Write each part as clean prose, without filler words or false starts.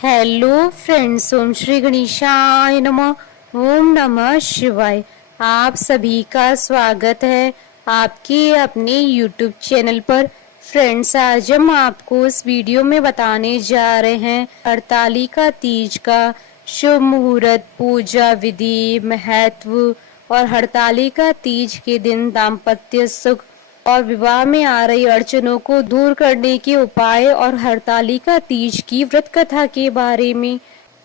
Hello friends, ओम श्री गणेशाय नमः। ओम नमः शिवाय। आप सभी का स्वागत है आपके अपने यूट्यूब चैनल पर। फ्रेंड्स, आज हम आपको इस वीडियो में बताने जा रहे हैं हरतालिका तीज का शुभ मुहूर्त, पूजा विधि, महत्व और हरतालिका तीज के दिन दाम्पत्य सुख और विवाह में आ रही अड़चनों को दूर करने के उपाय और हरतालिका तीज की व्रत कथा के बारे में।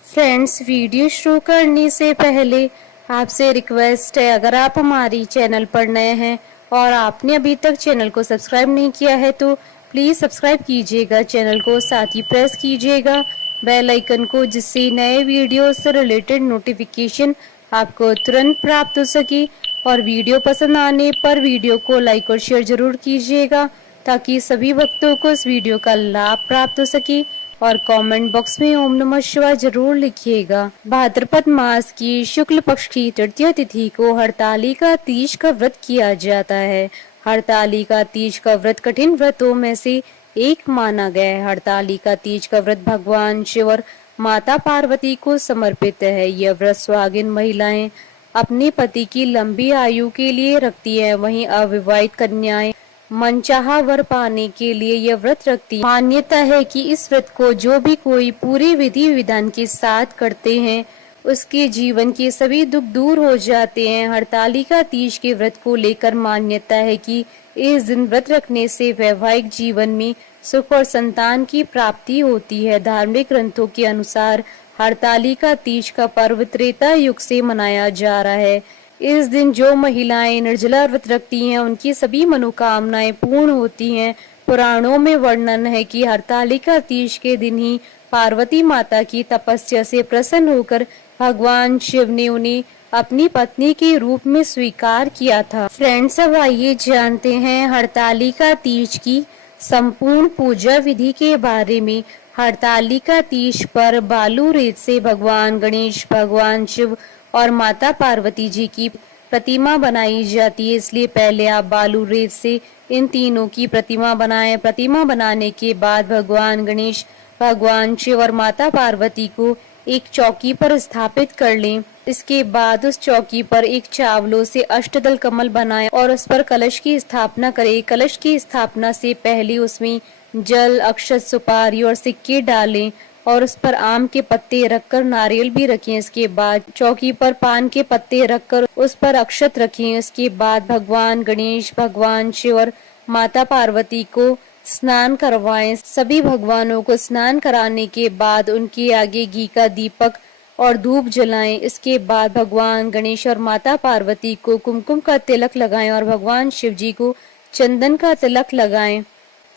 फ्रेंड्स, वीडियो शुरू करने से पहले आपसे रिक्वेस्ट है, अगर आप हमारी चैनल पर नए हैं और आपने अभी तक चैनल को सब्सक्राइब नहीं किया है तो प्लीज सब्सक्राइब कीजिएगा चैनल को, साथ ही प्रेस कीजिएगा बेल आइकन को, जिससे नए वीडियो से रिलेटेड नोटिफिकेशन आपको तुरंत प्राप्त हो सके। और वीडियो पसंद आने पर वीडियो को लाइक और शेयर जरूर कीजिएगा ताकि सभी भक्तों को इस वीडियो का लाभ प्राप्त हो सके। और कमेंट बॉक्स में ओम नमः शिवाय जरूर लिखिएगा। भाद्रपद मास की शुक्ल पक्ष की तृतीय तिथि को हरतालिका तीज का व्रत किया जाता है। हरतालिका तीज का व्रत कठिन व्रतों में से एक माना गया है। हरतालिका तीज का व्रत भगवान शिव और माता पार्वती को समर्पित है। यह व्रत सुहागिन महिलाएं अपने पति की लंबी आयु के लिए रखती है। वहीं अविवाहित कन्याएं मनचाहा वर पाने के लिए यह व्रत रखती है। मान्यता है कि इस व्रत को जो भी कोई पूरे विधि विधान के साथ करते हैं उसके जीवन के सभी दुख दूर हो जाते हैं। हरतालिका तीज के व्रत को लेकर मान्यता है कि इस दिन व्रत रखने से वैवाहिक जीवन में सुख और संतान की प्राप्ति होती है। धार्मिक ग्रंथों के अनुसार हरतालिका तीज का पर्व त्रेता युग से मनाया जा रहा है। इस दिन जो महिलाएं निर्जला व्रत रखती हैं उनकी सभी मनोकामनाएं पूर्ण होती हैं। पुराणों में वर्णन है कि हरतालिका तीज के दिन ही पार्वती माता की तपस्या से प्रसन्न होकर भगवान शिव ने उन्हें अपनी पत्नी के रूप में स्वीकार किया था। फ्रेंड्स, अब आइए जानते हैं हरतालिका तीज की संपूर्ण पूजा विधि के बारे में। हरतालिका तीज पर बालू रेत से भगवान गणेश, भगवान शिव और माता पार्वती जी की प्रतिमा बनाई जाती है। इसलिए पहले आप बालू रेत से इन तीनों की प्रतिमा बनाएं। प्रतिमा बनाने के बाद भगवान गणेश, भगवान शिव और माता पार्वती को एक चौकी पर स्थापित कर लें। इसके बाद उस चौकी पर एक चावलों से अष्टदल कमल बनाएं और उस पर कलश की स्थापना करें। कलश की स्थापना से पहले उसमें जल, अक्षत, सुपारी और सिक्के डालें और उस पर आम के पत्ते रखकर नारियल भी रखें। इसके बाद चौकी पर पान के पत्ते रखकर उस पर अक्षत रखें। इसके बाद भगवान गणेश, भगवान शिव और माता पार्वती को स्नान करवाएं। सभी भगवानों को स्नान कराने के बाद उनके आगे घी का दीपक और धूप जलाएं। इसके बाद भगवान गणेश और माता पार्वती को कुमकुम का तिलक लगाएं और भगवान शिव जी को चंदन का तिलक लगाएं।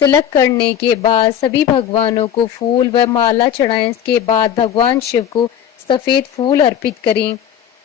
तिलक करने के बाद सभी भगवानों को फूल व माला चढ़ाएं। इसके बाद भगवान शिव को सफेद फूल अर्पित करें।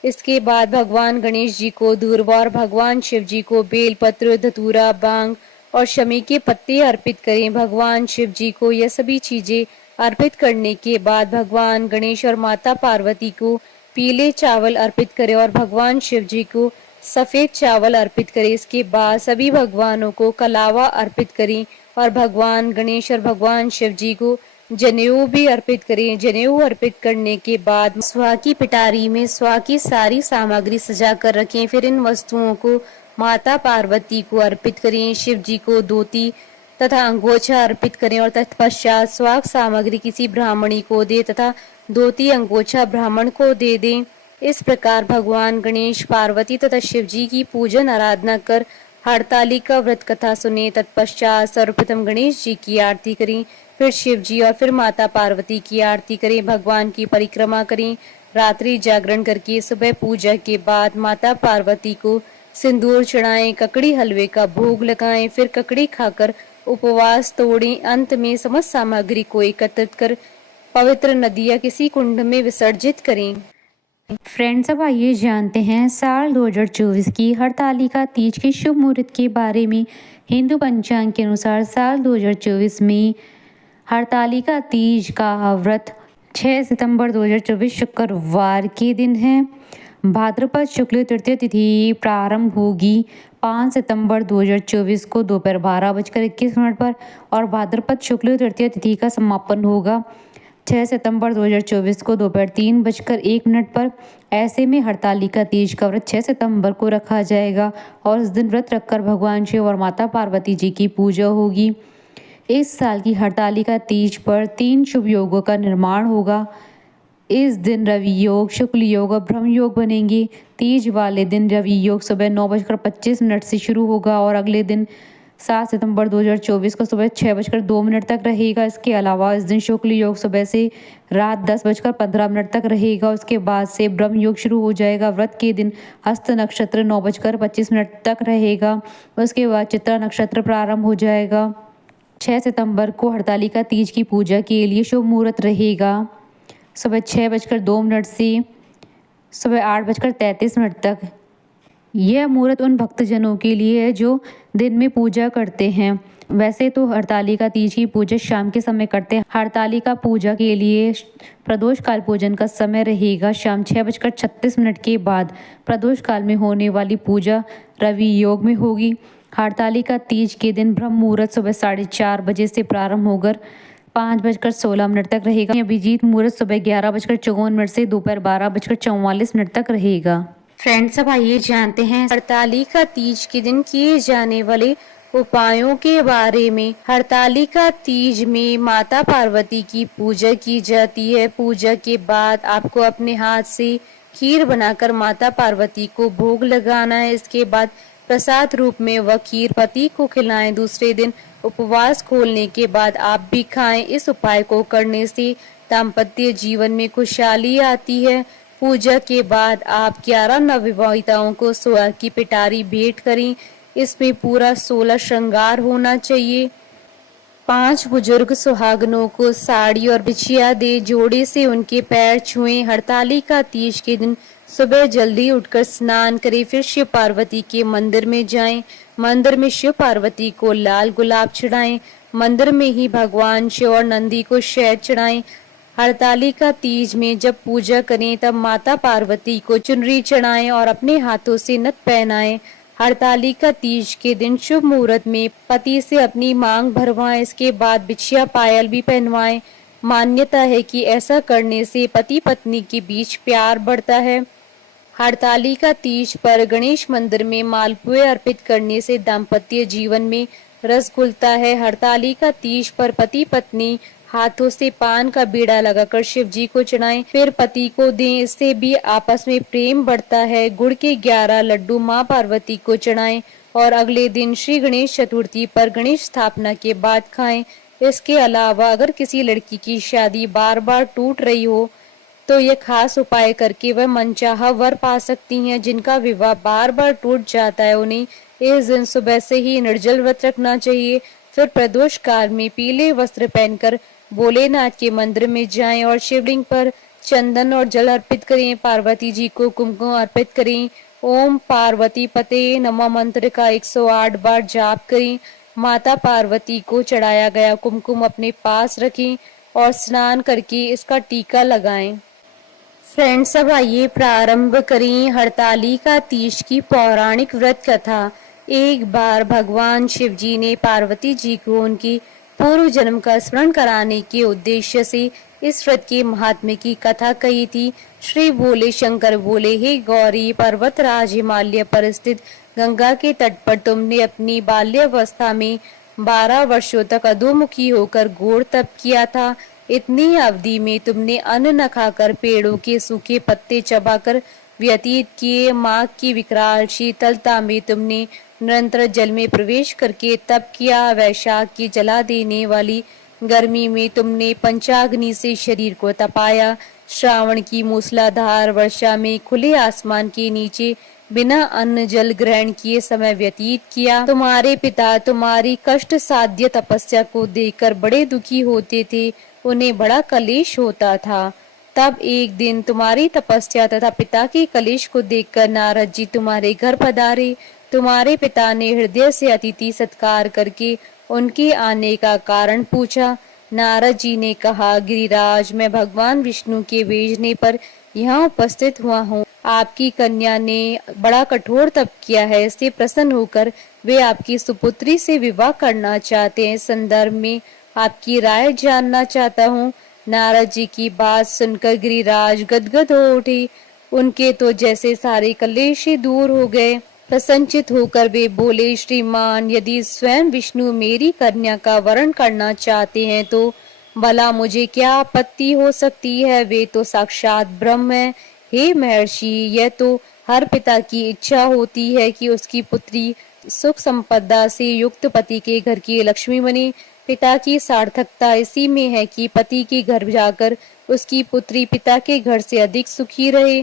इसके बाद भगवान गणेश जी को दूर्वा और भगवान शिव जी को बेलपत्र, धतूरा, बांग और शमी के पत्ते अर्पित करें। भगवान शिव जी को यह सभी चीजें अर्पित करने के बाद भगवान गणेश और माता पार्वती को पीले चावल अर्पित करें और भगवान शिव जी को सफेद चावल अर्पित करें। इसके बाद सभी भगवानों को कलावा अर्पित करें और भगवान गणेश और भगवान शिव जी को जनेऊ भी अर्पित करें। जनेऊ अर्पित करने के बाद स्वा की पिटारी में स्वा की सारी सामग्री सजा कर रखें। फिर इन वस्तुओं को माता पार्वती को अर्पित करें। शिव जी को धोती तथा अंगोछा अर्पित करें और तत्पश्चात स्वाग सामग्री किसी ब्राह्मणी को दे तथा धोती अंगोछा ब्राह्मण को दे दें। इस प्रकार भगवान गणेश, पार्वती तथा शिव जी की पूजन आराधना कर हरतालिका व्रत कथा सुने। तत्पश्चात सर्वप्रथम गणेश जी की आरती करें, फिर शिव जी और फिर माता पार्वती की आरती करें। भगवान की परिक्रमा करें। रात्रि जागरण करके सुबह पूजा के बाद माता पार्वती को सिंदूर चढ़ाएं, ककड़ी हलवे का भोग लगाएं, फिर ककड़ी खाकर उपवास तोड़ें। अंत में समस्त सामग्री को एकत्रित कर पवित्र नदी या किसी कुंड में विसर्जित करें। फ्रेंड्स, अब आइए जानते हैं साल 2024 की हरतालिका तीज के शुभ मुहूर्त के बारे में। हिंदू पंचांग के अनुसार साल 2024 में हरतालिका तीज का व्रत 6 सितंबर 2024 शुक्रवार के दिन है। भाद्रपद शुक्ल तृतीय तिथि प्रारंभ होगी 5 सितंबर 2024 को दोपहर 12:21 पर और भाद्रपद शुक्ल तृतीय तिथि का समापन होगा 6 सितंबर 2024 को दोपहर 3:01 पर। ऐसे में हरतालिका तीज का व्रत 6 सितंबर को रखा जाएगा और इस दिन व्रत रखकर भगवान शिव और माता पार्वती जी की पूजा होगी। इस साल की हरतालिका तीज पर 3 शुभ योगों का निर्माण होगा। इस दिन रवि योग, शुक्ल योग और ब्रह्म योग बनेंगे। तीज वाले दिन रवि योग सुबह 9:25 से शुरू होगा और अगले दिन 7 सितंबर 2024 को सुबह 6:02 तक रहेगा। इसके अलावा इस दिन शुक्ल योग सुबह से रात 10:15 तक रहेगा। उसके बाद से ब्रह्म योग शुरू हो जाएगा। व्रत के दिन हस्त नक्षत्र 9:25 तक रहेगा। उसके बाद चित्रा नक्षत्र प्रारंभ हो जाएगा। 6 सितंबर को हरतालिका तीज की पूजा के लिए शुभ मुहूर्त रहेगा सुबह 6:02 से सुबह 8:33 तक। यह मुहूर्त उन भक्तजनों के लिए है जो दिन में पूजा करते हैं। वैसे तो हरतालिका तीज की पूजा शाम के समय करते हैं। हरतालिका पूजा के लिए प्रदोष काल पूजन का समय रहेगा शाम 6:36 के बाद। प्रदोष काल में होने वाली पूजा रवि योग में होगी। हरतालिका तीज के दिन ब्रह्म मुहूर्त सुबह 4:30 बजे से प्रारंभ होकर 5:16 तक रहेगा। अभिजीत मुहूर्त सुबह 11:54 से दोपहर 12:44 तक रहेगा। फ्रेंड्स, अब आइए जानते हैं हरतालिका तीज के दिन किए जाने वाले उपायों के बारे में। हरतालिका तीज में माता पार्वती की पूजा की जाती है। पूजा के बाद आपको अपने हाथ से खीर बनाकर माता पार्वती को भोग लगाना है। इसके बाद प्रसाद रूप में वह खीर पति को खिलाएं। दूसरे दिन उपवास खोलने के बाद आप भी खाएं। इस उपाय को करने से दाम्पत्य जीवन में खुशहाली आती है। पूजा के बाद आप 11 नवविवाहिताओं को सुहाग की पिटारी भेंट करें। इसमें पूरा 16 श्रृंगार होना चाहिए। 5 बुजुर्ग सुहागनों को साड़ी और बिछिया दे, जोड़े से उनके पैर छुएं। हरतालिका तीज के दिन सुबह जल्दी उठकर स्नान करें, फिर शिव पार्वती के मंदिर में जाएं। मंदिर में शिव पार्वती को लाल गुलाब चढ़ाएं। मंदिर में ही भगवान शिव और नंदी को शहद चढ़ाएं। हरतालिका तीज में जब पूजा करें तब माता पार्वती को चुनरी चढ़ाएं और अपने हाथों से नथ पहनाएं। हरतालिका तीज के दिन शुभ मुहूर्त में पति से अपनी मांग भरवाएं। इसके बाद बिछिया पायल भी पहनवाएं। मान्यता है कि ऐसा करने से पति पत्नी के बीच प्यार बढ़ता है। हरतालिका तीज पर गणेश मंदिर में मालपुए अर्पित करने से दाम्पत्य जीवन में रस घुलता है। हरतालिका तीज पर पति पत्नी हाथों से पान का बीड़ा लगाकर शिव जी को चढ़ाएं, फिर पति को दें। इससे भी आपस में प्रेम बढ़ता है। गुड़ के 11 लड्डू माँ पार्वती को चढ़ाएं और अगले दिन श्री गणेश चतुर्थी पर गणेश स्थापना के बाद खाएं। इसके अलावा अगर किसी लड़की की शादी बार बार टूट रही हो तो ये खास उपाय करके वह मनचाहा वर पा सकती हैं। जिनका विवाह बार बार टूट जाता है उन्हें इस दिन सुबह से ही निर्जल व्रत रखना चाहिए। फिर प्रदोष काल में पीले वस्त्र पहनकर भोलेनाथ के मंदिर में जाएं और शिवलिंग पर चंदन और जल अर्पित करें। पार्वती जी को कुमकुम अर्पित करें। ओम पार्वती पते नमः मंत्र का 108 बार जाप करें। माता पार्वती को चढ़ाया गया कुमकुम अपने पास रखें और स्नान करके इसका टीका लगाएं। फ्रेंड्स, अब आइए प्रारंभ करें हरतालिका तीज की पौराणिक व्रत कथा। एक बार भगवान शिव जी ने पार्वती जी को उनकी पूर्व जन्म का स्मरण कराने के उद्देश्य से इस व्रत के महात्म्य की कथा कही थी। श्री भोले शंकर बोले, हे गौरी, पर्वतराज हिमालय पर स्थित गंगा के तट पर तुमने अपनी बाल्यावस्था में 12 वर्षों तक अधोमुखी होकर घोर तप किया था। इतनी अवधि में तुमने अन्न न खाकर पेड़ों के सूखे पत्ते चबाकर व्यतीत किए। माघ की विकराल शीतलता में तुमने निरंतर जल में प्रवेश करके तप किया। वैशाख की जला देने वाली गर्मी में तुमने पंचाग्नि से शरीर को तपाया। श्रावण की मूसलाधार वर्षा में खुले आसमान के नीचे बिना अन्न जल ग्रहण किए समय व्यतीत किया। तुम्हारे पिता तुम्हारी कष्ट साध्य तपस्या को देखकर बड़े दुखी होते थे। उन्हें बड़ा कलेश होता था। तब एक दिन तुम्हारी तपस्या तथा पिता की कलेश को देखकर नारद जी तुम्हारे घर पधारे। तुम्हारे पिता ने हृदय से अतिथि सत्कार करके उनके आने का कारण पूछा। नारद जी ने कहा, गिरिराज, मैं भगवान विष्णु के भेजने पर यहाँ उपस्थित हुआ हूँ। आपकी कन्या ने बड़ा कठोर तप किया है। इससे प्रसन्न होकर वे आपकी सुपुत्री से विवाह करना चाहते हैं। संदर्भ में आपकी राय जानना चाहता हूँ। नारद जी की बात सुनकर गिरिराज गदगद हो उठे। उनके तो जैसे सारे कलेश ही दूर हो गए। प्रसन्नचित होकर वे बोले, श्रीमान, यदि स्वयं विष्णु मेरी कन्या का वरण करना चाहते हैं तो भला मुझे क्या आपत्ति हो सकती है। वे तो साक्षात ब्रह्म है। हे महर्षि, यह तो हर पिता की इच्छा होती है कि उसकी पुत्री सुख संपदा से युक्त पति के घर की लक्ष्मी बने। पिता की सार्थकता इसी में है कि पति के घर जाकर उसकी पुत्री पिता के घर से अधिक सुखी रहे।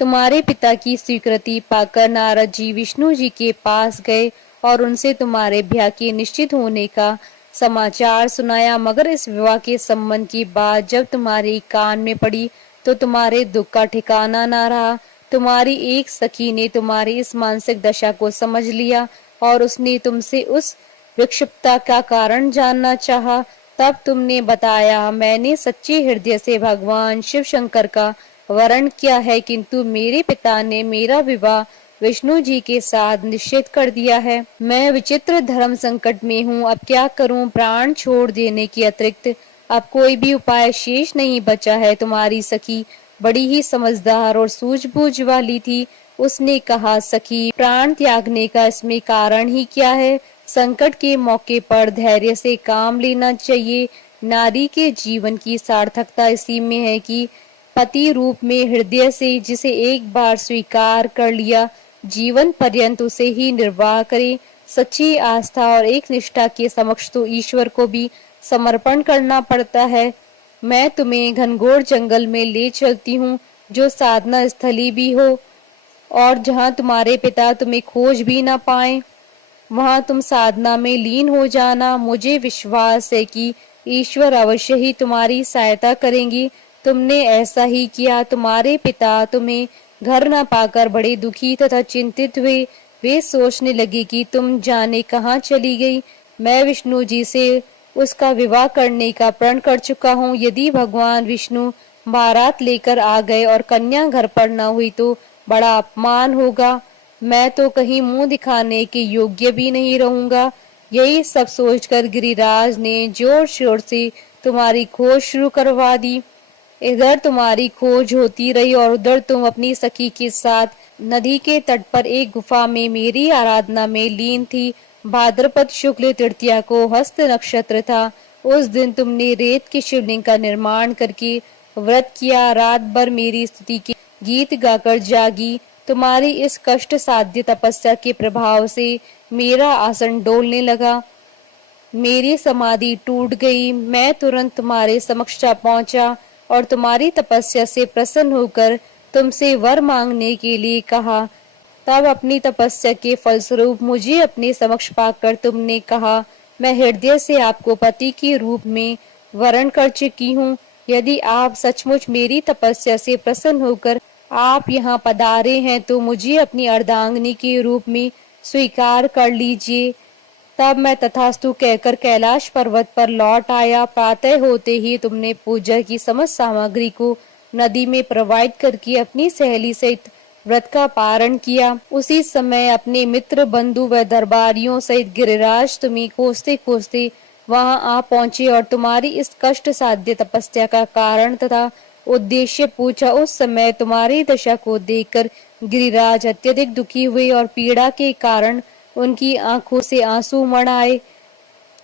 तुम्हारे पिता की स्वीकृति पाकर नारद जी विष्णु जी के पास गए और उनसे तुम्हारे ब्याह के निश्चित होने का समाचार सुनाया। मगर इस विवाह के संबंध की बात जब तुम्हारे कान में पड़ी तो तुम्हारे दुख का ठिकाना ना रहा। तुम्हारी एक सखी ने तुम्हारी इस मानसिक दशा को समझ लिया और उसने तुमसे उस विक्षिप्तता का कारण जानना चाहा। तब तुमने बताया, मैंने सच्चे हृदय से भगवान शिव शंकर का वरण किया है, किंतु मेरे पिता ने मेरा विवाह विष्णु जी के साथ निश्चित कर दिया है। मैं विचित्र धर्म संकट में हूँ, अब क्या करूँ। प्राण छोड़ देने के अतिरिक्त अब कोई भी उपाय शेष नहीं बचा है। तुम्हारी सखी बड़ी ही समझदार और सूझबूझ वाली थी। उसने कहा, सखी, प्राण त्यागने का इसमें कारण ही क्या है। संकट के मौके पर धैर्य से काम लेना चाहिए। नारी के जीवन की सार्थकता इसी में है कि पति रूप में हृदय से जिसे एक बार स्वीकार कर लिया, जीवन पर्यंत उसे ही निर्वाह करे। सच्ची आस्था और एक निष्ठा के समक्ष तो ईश्वर को भी समर्पण करना पड़ता है। मैं तुम्हें घनघोर जंगल में ले चलती हूँ, जो साधना स्थली भी हो, और जहाँ तुम्हारे पिता तुम्हें खोज भी ना पाए, वहां तुम साधना में लीन हो जाना। मुझे विश्वास है कि ईश्वर अवश्य ही तुम्हारी सहायता करेंगी। तुमने ऐसा ही किया। तुम्हारे पिता तुम्हें घर न पाकर बड़े दुखी तथा चिंतित हुए। वे सोचने लगे कि तुम जाने कहाँ चली गई। मैं विष्णु जी से उसका विवाह करने का प्रण कर चुका हूँ। यदि भगवान विष्णु बारात लेकर आ गए और कन्या घर पर न हुई तो बड़ा अपमान होगा। मैं तो कहीं मुंह दिखाने के योग्य भी नहीं रहूंगा। यही सब सोचकर गिरिराज ने जोर शोर से तुम्हारी खोज शुरू करवा दी। इधर तुम्हारी खोज होती रही और उधर तुम अपनी सखी के साथ नदी के तट पर एक गुफा में मेरी आराधना में लीन थी। भाद्रपद शुक्ल तृतीया को हस्त नक्षत्र था। उस दिन तुमने रेत के शिवलिंग का निर्माण करके व्रत किया। रात भर मेरी स्तुति के गीत गाकर जागी। तुम्हारी इस कष्ट साध्य तपस्या के प्रभाव से मेरा आसन डोलने लगा। मेरी समाधि टूट गई। मैं तुरंत तुम्हारे समक्ष जा पहुंचा और तुम्हारी तपस्या से प्रसन्न होकर तुमसे वर मांगने के लिए कहा। तब अपनी तपस्या के फलस्वरूप मुझे अपने समक्ष पाकर तुमने कहा, मैं हृदय से आपको पति के रूप में वरण कर चुकी हूँ। यदि आप सचमुच मेरी तपस्या से प्रसन्न होकर आप यहाँ पधारे हैं तो मुझे अपनी अर्धांगिनी के रूप में स्वीकार कर लीजिए। तब मैं तथास्तु कहकर कैलाश पर्वत पर लौट आया। प्रातः होते ही तुमने पूजा की समस्त सामग्री को नदी में प्रवाहित करके अपनी सहेली सहित व्रत का पारण किया। उसी समय अपने मित्र, बंधु व दरबारियों सहित गिरिराज तुम्हें खोजते खोजते वहां आ पहुंचे और तुम्हारी इस कष्ट साध्य तपस्या का कारण तथा उद्देश्य पूछा। उस समय तुम्हारी दशा को देखकर गिरिराज अत्यधिक दुखी हुए और पीड़ा के कारण उनकी आंखों से आंसू मड़ आए।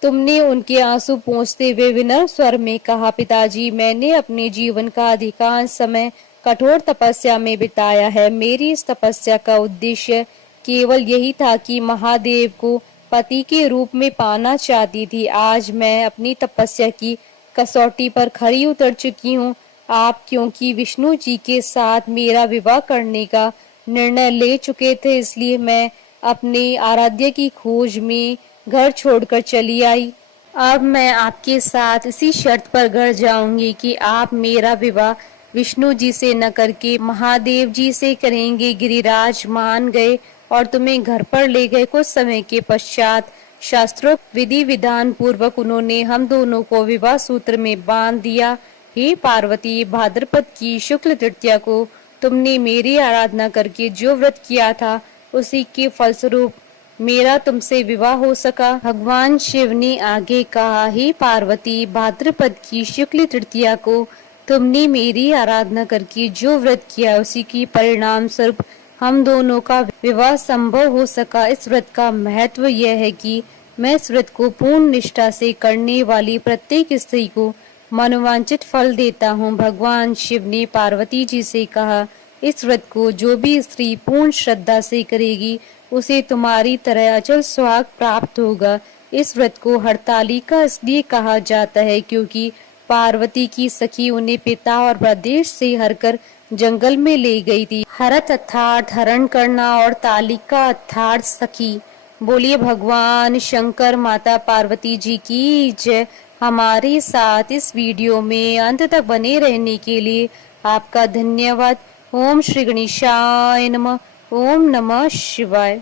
तुमने उनके आंसू पोंछते हुए विनम्र स्वर में कहा, पिताजी, मैंने अपने जीवन का अधिकांश समय कठोर तपस्या में बिताया है। मेरी इस तपस्या का उद्देश्य केवल यही था कि महादेव को पति के रूप में पाना चाहती थी। आज मैं अपनी तपस्या की कसौटी पर खरी उतर चुकी हूँ। आप क्योंकि विष्णु जी के साथ मेरा विवाह करने का निर्णय ले चुके थे, इसलिए मैं अपने आराध्य की खोज में घर छोड़कर चली आई। अब मैं आपके साथ इसी शर्त पर घर जाऊंगी कि आप मेरा विवाह विष्णु जी से न करके महादेव जी से करेंगे। गिरिराज मान गए और तुम्हें घर पर ले गए। कुछ समय के पश्चात शास्त्रोक्त विधि विधान पूर्वक उन्होंने हम दोनों को विवाह सूत्र में बांध दिया। हे पार्वती, भाद्रपद की शुक्ल तृतीया को तुमने मेरी आराधना करके जो व्रत किया था उसी के फलस्वरूप मेरा तुमसे विवाह हो सका। भगवान शिव ने आगे कहा, हे पार्वती, भाद्रपद की शुक्ल तृतीया को तुमने मेरी आराधना करके जो व्रत किया उसी की परिणाम स्वरूप हम दोनों का विवाह संभव हो सका। इस व्रत का महत्व यह है कि मैं इस व्रत को पूर्ण निष्ठा से करने वाली प्रत्येक स्त्री को मनोवांछित फल देता हूँ। भगवान शिव ने पार्वती जी से कहा, इस व्रत को जो भी स्त्री पूर्ण श्रद्धा से करेगी उसे तुम्हारी तरह अचल सुहाग प्राप्त होगा। इस व्रत को हरतालिका इसलिए कहा जाता है क्योंकि पार्वती की सखी उन्हें पिता और प्रदेश से हरकर जंगल में ले गई थी। हरत अर्थात हरण करना और तालिका अर्थात सखी। बोलिए भगवान शंकर माता पार्वती जी की जय। हमारे साथ इस वीडियो में अंत तक बने रहने के लिए आपका धन्यवाद। ओम श्री गणेशाय नमः। ओम नमः शिवाय।